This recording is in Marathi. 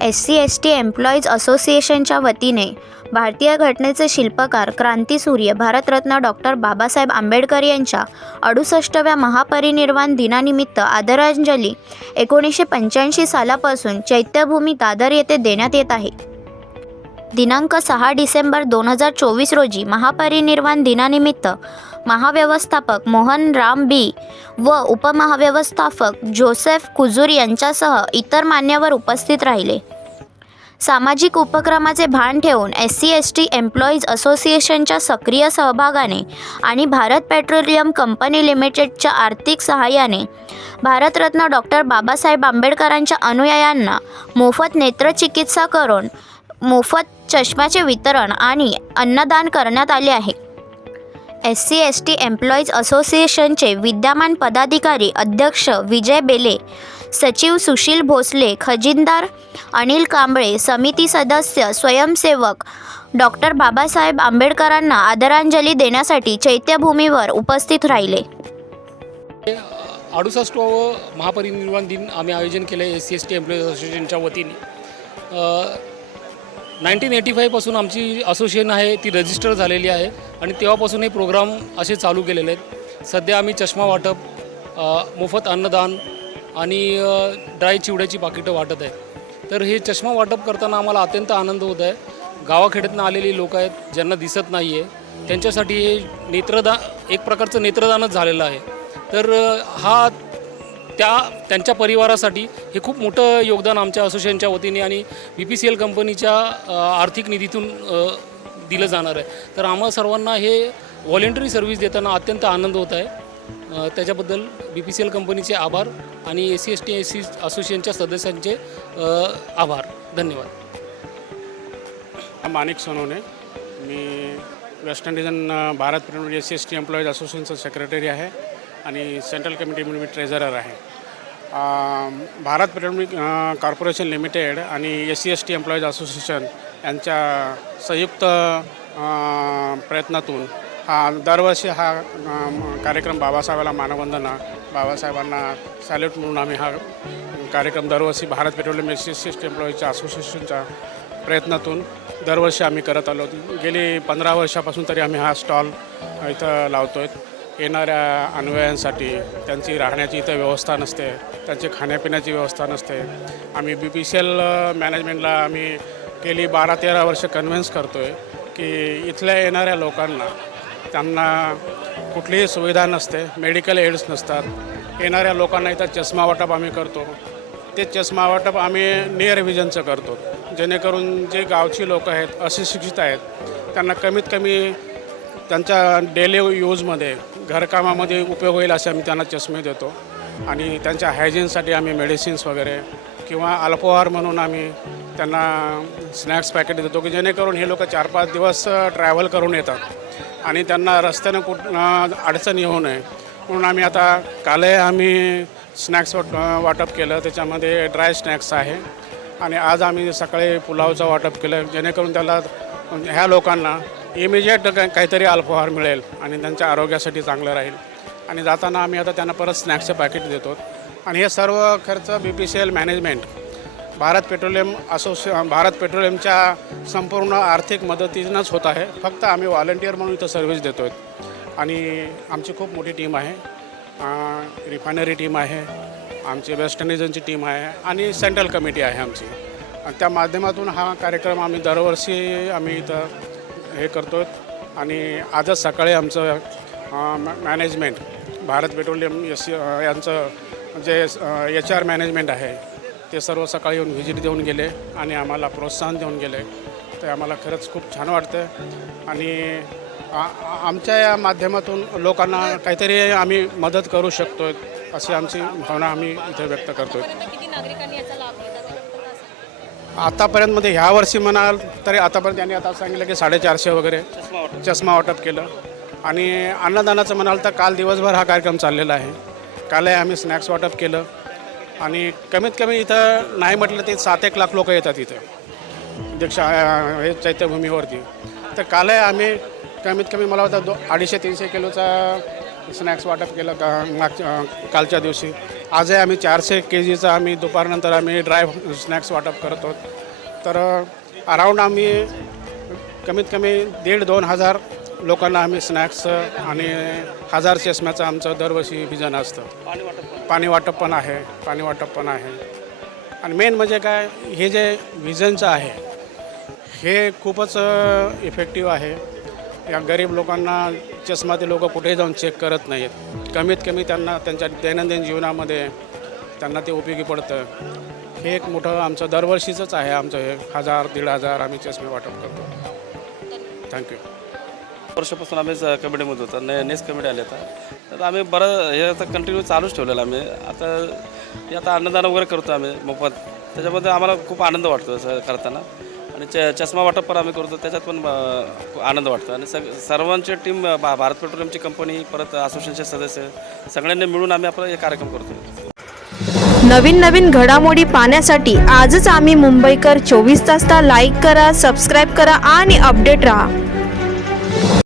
SC/ST एम्प्लॉईज असोसिएशनच्या वतीने भारतीय घटनेचे शिल्पकार क्रांतीसूर्य भारतरत्न डॉक्टर बाबासाहेब आंबेडकर यांच्या 68व्या महापरिनिर्वाण दिनानिमित्त आदरांजली 1985 सालापासून चैत्यभूमी दादर येथे देण्यात येत आहे. दिनांक 6 डिसेंबर 2024 रोजी महापरिनिर्वाण दिनानिमित्त महाव्यवस्थापक मोहन राम बी व उपमहाव्यवस्थापक जोसेफ कुजूर यांच्यासह इतर मान्यवर उपस्थित राहिले. सामाजिक उपक्रमाचे भान ठेवून SC/ST एम्प्लॉईज असोसिएशनच्या सक्रिय सहभागाने आणि भारत पेट्रोलियम कंपनी लिमिटेडच्या आर्थिक सहाय्याने भारतरत्न डॉक्टर बाबासाहेब आंबेडकरांच्या अनुयायांना मोफत नेत्रचिकित्सा करून मोफत चष्म्याचे वितरण आणि अन्नदान करण्यात आले आहे. SC/ST एम्प्लॉईज असोसिएशनचे विद्यमान पदाधिकारी अध्यक्ष विजय बेले, सचिव सुशील भोसले, खजिनदार अनिल कांबळे, समिती सदस्य स्वयंसेवक डॉक्टर बाबासाहेब आंबेडकरांना आदरांजली देण्यासाठी चैत्यभूमीवर उपस्थित राहिले. 68वा महापरिनिर्वाण दिन आम्ही आयोजन केलं आहे SC/ST एम्प्लॉईज असोसिएशनच्या वतीने. 1985 पासून आमची असोसिएशन आहे ती रजिस्टर झालेली आहे आणि तेव्हापासून हे प्रोग्राम असे चालू केलेले आहेत. सध्या आम्ही चष्मा वाटप, मोफत अन्नदान आणि ड्राय चिवड्याची पाकिटं वाटत आहे. तर हे चष्मा वाटप करताना आम्हाला अत्यंत आनंद होत आहे. गावाखेड्यातून आलेली लोक आहेत ज्यांना दिसत नाही आहे, त्यांच्यासाठी हे एक प्रकारचं नेत्रदानच झालेलं आहे. तर त्यांच्या परिवारासाठी हे खूप मोठं योगदान आमच्या असोसिएशनच्या वतीने आणि BPCL कंपनीच्या आर्थिक निधीतून दिलं जाणार आहे. तर आम्हा सर्वांना हे व्हॉलेंटरी सर्व्हिस देताना अत्यंत आनंद होत आहे. त्याच्याबद्दल BPCL कंपनीचे आभार आणि SC/ST असोसिएशनच्या सदस्यांचे आभार. धन्यवाद. माणिक सोनवणे, मी वेस्टर्न डिझन भारत पेट्रोलियम SC/ST एम्प्लॉईज असोसिएशनचा सेक्रेटरी आहे आणि सेंट्रल कमिटीमध्ये मी ट्रेझरर आहे. भारत पेट्रोलियम कॉर्पोरेशन लिमिटेड आणि SC/ST एम्प्लॉईज असोसिएशन यांच्या संयुक्त प्रयत्नातून दरवर्षी हा कार्यक्रम बाबासाहेबाला मानवंदना, बाबासाहेबांना सॅल्यूट म्हणून आम्ही हा कार्यक्रम दरवर्षी भारत पेट्रोलियम SC/ST एम्प्लॉईजच्या असोसिएशनच्या प्रयत्नातून दरवर्षी आम्ही करत आलो. गेली 15 वर्षापासून तरी आम्ही हा स्टॉल इथं लावतो आहे. येणाऱ्या अनुयायांसाठी त्यांची राहण्याची इथं व्यवस्था नसते, त्यांची खाण्यापिण्याची व्यवस्था नसते. आम्ही BPCL मॅनेजमेंटला आम्ही गेली 12-13 वर्ष कन्व्हिन्स करतो आहे की इथल्या येणाऱ्या लोकांना त्यांना कुठलीही सुविधा नसते, मेडिकल एड्स नसतात. येणाऱ्या लोकांना इथं चष्मा वाटप आम्ही करतो. ते चष्मा वाटप आम्ही नियर व्हिजनचं करतो, जेणेकरून जे गावची लोक आहेत, अशिक्षित आहेत, त्यांना कमीत कमी त्यांच्या डेली यूजमध्ये, घरकामामध्ये उपयोग होईल असे आम्ही त्यांना चष्मे देतो. आणि त्यांच्या हायजीनसाठी आम्ही मेडिसिन्स वगैरे किंवा अल्पोहार म्हणून आम्ही त्यांना स्नॅक्स पॅकेट देतो की जेणेकरून हे लोक 4-5 दिवस ट्रॅव्हल करून येतात आणि त्यांना रस्त्यानं अडचण येऊ नये म्हणून आम्ही आता कालही आम्ही स्नॅक्स वाटप केलं. त्याच्यामध्ये ड्राय स्नॅक्स आहे आणि आज आम्ही सकाळी पुलावचं वाटप केलं जेणेकरून ह्या लोकांना इमिजिएट काहीतरी अल्पोहार मिळेल आणि त्यांच्या आरोग्यासाठी चांगलं राहील. आणि जाताना आम्ही आता त्यांना परत स्नॅक्सचं पॅकेट देतो. आणि हे सर्व खर्च BPCL मॅनेजमेंट भारत पेट्रोलियमच्या संपूर्ण आर्थिक मदतीनंच होत आहे. फक्त आम्ही व्हॉलंटियर म्हणून इथं सर्व्हिस देतो आहे. आणि आमची खूप मोठी टीम आहे, रिफायनरी टीम आहे, आमची वेस्टर्न डिझनची टीम आहे आणि सेंट्रल कमिटी आहे आमची. त्या माध्यमातून हा कार्यक्रम आम्ही दरवर्षी आम्ही इथं हे करतो. आणि आजच सकाळी आमचं मॅनेजमेंट भारत पेट्रोलियम यांचं जे HR मॅनेजमेंट आहे ते सर्व सकाळी येऊन व्हिजिट देऊन गेले आणि आम्हाला प्रोत्साहन देऊन गेले. तर आम्हाला खरंच खूप छान वाटतं आणि आमच्या या माध्यमातून लोकांना काहीतरी आम्ही मदत करू शकतो अशी आमची भावना आम्ही इथे व्यक्त करतो. आतापर्यंत ह्या वर्षी म्हणाल तरी आतापर्यंत त्यांनी आता सांगितलं की 450 वगैरे चष्मा वाटप केलं. आणि अन्नदानाचं म्हणाल तर काल दिवसभर हा कार्यक्रम चाललेला आहे. कालही आम्ही स्नॅक्स वाटप केलं आणि कमीत कमी इथं नाही म्हटलं ते 7-1 लाख लोक येतात इथं हे चैत्यभूमीवरती. तर कालही आम्ही कमीत कमी मला वाटतं 250-300 किलोचा स्नॅक्स वाटप केलं कालच्या दिवशी. आजही आम्ही 400 kgचा आम्ही दुपारनंतर आम्ही ड्राय स्नॅक्स वाटप करतो. तर अराऊंड आम्ही कमीत कमी 1,500-2 हजार लोकांना आम्ही स्नॅक्स आणि 1000 चष्म्याचं आमचं दरवर्षी विजन असतं. पाणी वाटप पण आहे. आणि मेन म्हणजे काय, हे जे विजनचं आहे हे खूपच इफेक्टिव्ह आहे. या गरीब लोकांना चष्मा ते लोक कुठेही जाऊन चेक करत नाहीत. कमीत कमी त्यांना त्यांच्या दैनंदिन जीवनामध्ये त्यांना ते उपयोगी पडतं. हे एक मोठं आमचं दरवर्षीचंच आहे. आमचं हे 1000-1,500 आम्ही चष्मे वाटप करतो. थँक्यू. वर्षापासून आम्ही कमिटीमध्ये होतो. नेक्स्ट कमिटी आले तर आम्ही बरं हे आता कंटिन्यू चालूच ठेवलेलं आम्ही. आता अन्नदान वगैरे करतो आम्ही मोफत. त्याच्यामध्ये आम्हाला खूप आनंद वाटतो असं करताना. आणि चष्मा वाटप पण आम्ही करतो, त्याच्यात पण आनंद वाटतो. आणि सर्वांची टीम, भारत पेट्रोलियमची कंपनी, परत असोसिएशनचे सदस्य सगळ्यांनी मिळून आम्ही आपला हे कार्यक्रम करतो. नवीन घडामोडी पाहण्यासाठी आजच आम्ही मुंबईकर 24 तासला लाईक करा, सबस्क्राईब करा आणि अपडेट राहा.